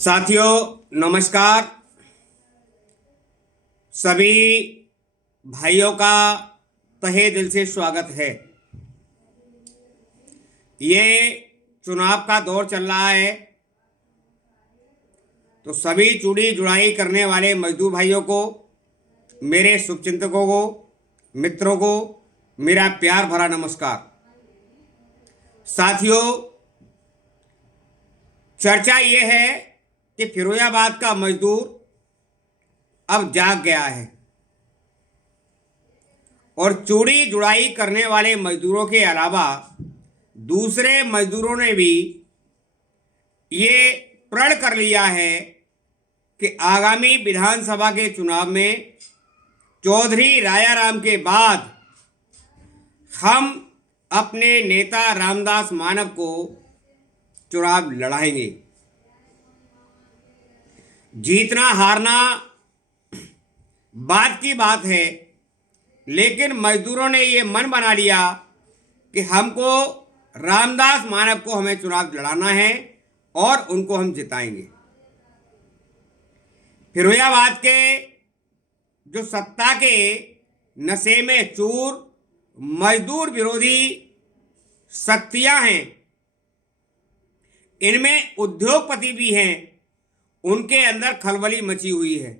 साथियों नमस्कार। सभी भाइयों का तहे दिल से स्वागत है। ये चुनाव का दौर चल रहा है, तो सभी चूड़ी जुड़ाई करने वाले मजदूर भाइयों को, मेरे शुभचिंतकों को, मित्रों को मेरा प्यार भरा नमस्कार। साथियों, चर्चा ये है कि फिरोजाबाद का मजदूर अब जाग गया है और चूड़ी जुड़ाई करने वाले मजदूरों के अलावा दूसरे मजदूरों ने भी ये प्रण कर लिया है कि आगामी विधानसभा के चुनाव में चौधरी रायाराम के बाद हम अपने नेता रामदास मानव को चुनाव लड़ाएंगे। जीतना हारना बात की बात है, लेकिन मजदूरों ने ये मन बना लिया कि हमको रामदास मानव को हमें चुनाव लड़ाना है और उनको हम जिताएंगे। फिरोजाबाद के जो सत्ता के नशे में चूर मजदूर विरोधी शक्तियां हैं, इनमें उद्योगपति भी हैं, उनके अंदर खलबली मची हुई है।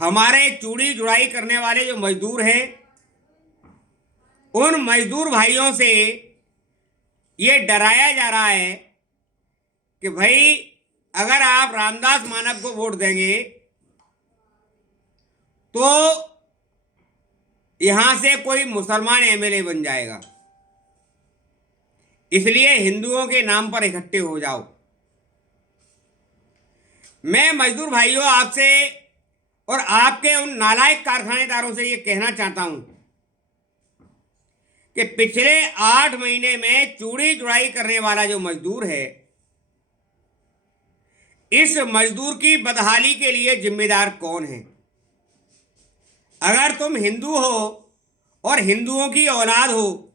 हमारे चूड़ी जुड़ाई करने वाले जो मजदूर हैं, उन मजदूर भाइयों से ये डराया जा रहा है कि भाई अगर आप रामदास मानव को वोट देंगे तो यहां से कोई मुसलमान एमएलए बन जाएगा, इसलिए हिंदुओं के नाम पर इकट्ठे हो जाओ। मैं मजदूर भाइयों आपसे और आपके उन नालायक कारखानेदारों से ये कहना चाहता हूं कि पिछले 8 महीने में चूड़ी जुड़ाई करने वाला जो मजदूर है, इस मजदूर की बदहाली के लिए जिम्मेदार कौन है? अगर तुम हिंदू हो और हिंदुओं की औलाद हो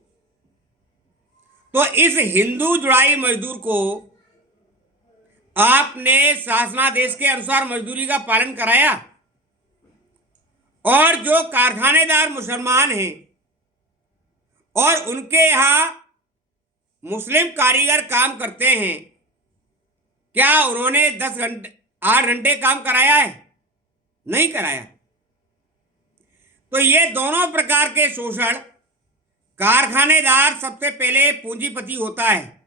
तो इस हिंदू जुड़ाई मजदूर को आपने शासनादेश के अनुसार मजदूरी का पालन कराया, और जो कारखानेदार मुसलमान हैं और उनके यहां मुस्लिम कारीगर काम करते हैं, क्या उन्होंने 8 घंटे काम कराया है? नहीं कराया। तो ये दोनों प्रकार के शोषण, कारखानेदार सबसे पहले पूंजीपति होता है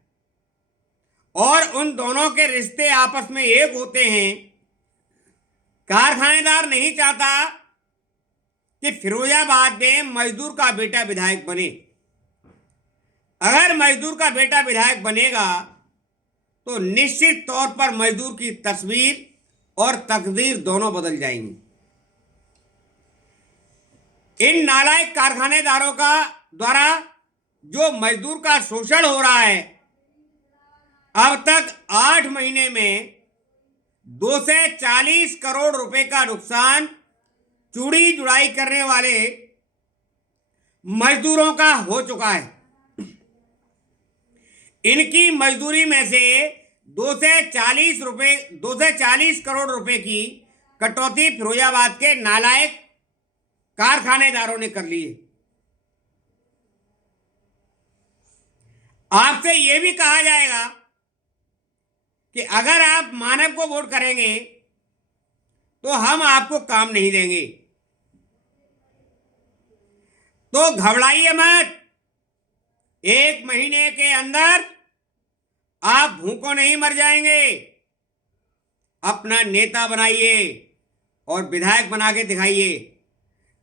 और उन दोनों के रिश्ते आपस में एक होते हैं। कारखानेदार नहीं चाहता कि फिरोजाबाद में मजदूर का बेटा विधायक बने। अगर मजदूर का बेटा विधायक बनेगा तो निश्चित तौर पर मजदूर की तस्वीर और तकदीर दोनों बदल जाएंगी। इन नालायक कारखानेदारों का द्वारा जो मजदूर का शोषण हो रहा है, अब तक 8 महीने में 240 करोड़ रुपए का नुकसान चूड़ी जुड़ाई करने वाले मजदूरों का हो चुका है। इनकी मजदूरी में से 240 करोड़ रुपए की कटौती फिरोजाबाद के नालायक कारखानेदारों ने कर ली है। आपसे यह भी कहा जाएगा कि अगर आप मानव को वोट करेंगे तो हम आपको काम नहीं देंगे। तो घबराइए मत, 1 महीने के अंदर आप भूखों नहीं मर जाएंगे। अपना नेता बनाइए और विधायक बना के दिखाइए।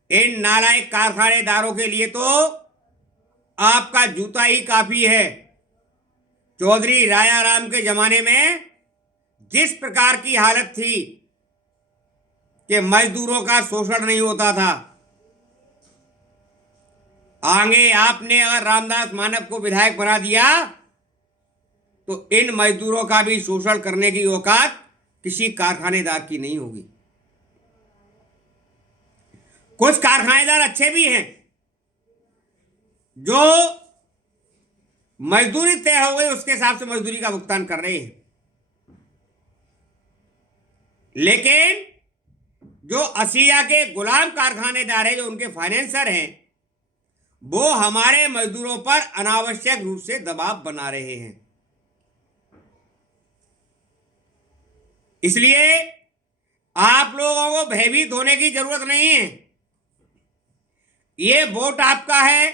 इन नालायक कारखानेदारों के लिए तो आपका जूता ही काफी है। चौधरी रायाराम के जमाने में जिस प्रकार की हालत थी कि मजदूरों का शोषण नहीं होता था, आगे आपने अगर रामदास मानव को विधायक बना दिया तो इन मजदूरों का भी शोषण करने की औकात किसी कारखानेदार की नहीं होगी। कुछ कारखानेदार अच्छे भी हैं जो मजदूरी तय हो गई उसके हिसाब से मजदूरी का भुगतान कर रहे हैं, लेकिन जो असिया के गुलाम कारखानेदार हैं, जो उनके फाइनेंसर हैं, वो हमारे मजदूरों पर अनावश्यक रूप से दबाव बना रहे हैं। इसलिए आप लोगों को भयभीत होने की जरूरत नहीं है। ये वोट आपका है,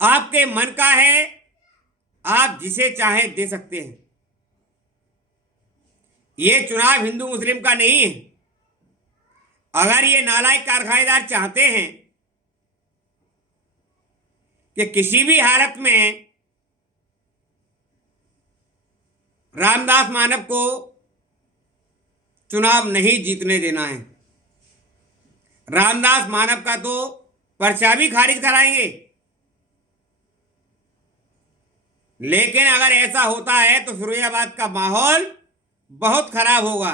आपके मन का है, आप जिसे चाहे दे सकते हैं। ये चुनाव हिंदू मुस्लिम का नहीं है। अगर ये नालायक कारखानेदार चाहते हैं कि किसी भी हालत में रामदास मानव को चुनाव नहीं जीतने देना है, रामदास मानव का तो पर्चा भी खारिज कराएंगे। लेकिन अगर ऐसा होता है तो फिरोजाबाद का माहौल बहुत खराब होगा।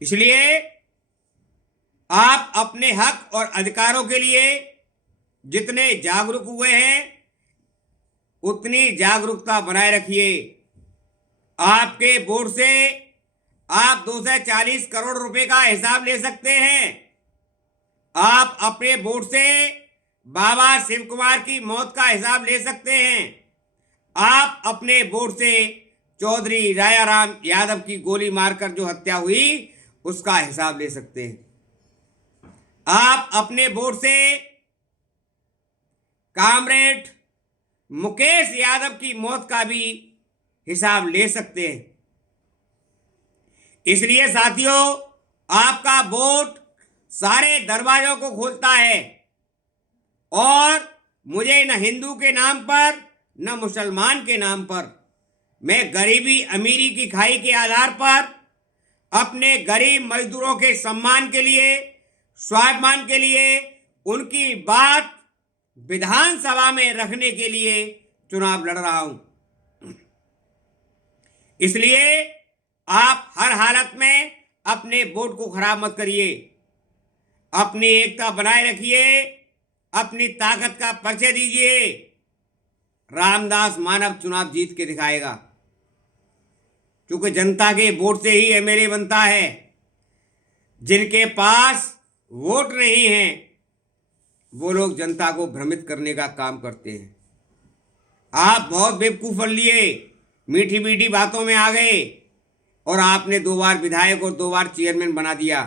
इसलिए आप अपने हक और अधिकारों के लिए जितने जागरूक हुए हैं, उतनी जागरूकता बनाए रखिए। आपके वोट से आप 240 करोड़ रुपए का हिसाब ले सकते हैं। आप अपने वोट से बाबा शिव कुमार की मौत का हिसाब ले सकते हैं। आप अपने वोट से चौधरी रायाराम यादव की गोली मारकर जो हत्या हुई उसका हिसाब ले सकते हैं। आप अपने वोट से कामरेड मुकेश यादव की मौत का भी हिसाब ले सकते हैं। इसलिए साथियों, आपका वोट सारे दरवाजों को खोलता है और मुझे न हिंदू के नाम पर न मुसलमान के नाम पर, मैं गरीबी अमीरी की खाई के आधार पर अपने गरीब मजदूरों के सम्मान के लिए, स्वाभिमान के लिए, उनकी बात विधानसभा में रखने के लिए चुनाव लड़ रहा हूं। इसलिए आप हर हालत में अपने वोट को खराब मत करिए, अपनी एकता बनाए रखिए, अपनी ताकत का परिचय दीजिए। रामदास मानव चुनाव जीत के दिखाएगा, क्योंकि जनता के वोट से ही एमएलए बनता है। जिनके पास वोट नहीं है वो लोग जनता को भ्रमित करने का काम करते हैं। आप बहुत बेवकूफ़ बन लिए, मीठी मीठी बातों में आ गए और आपने 2 बार विधायक और 2 बार चेयरमैन बना दिया।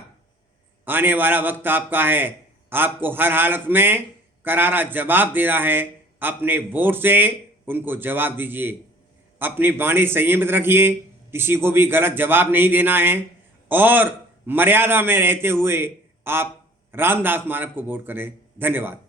आने वाला वक्त आपका है, आपको हर हालत में करारा जवाब देना है। अपने वोट से उनको जवाब दीजिए, अपनी वाणी संयमित रखिए, किसी को भी गलत जवाब नहीं देना है और मर्यादा में रहते हुए आप रामदास मानव को वोट करें। धन्यवाद।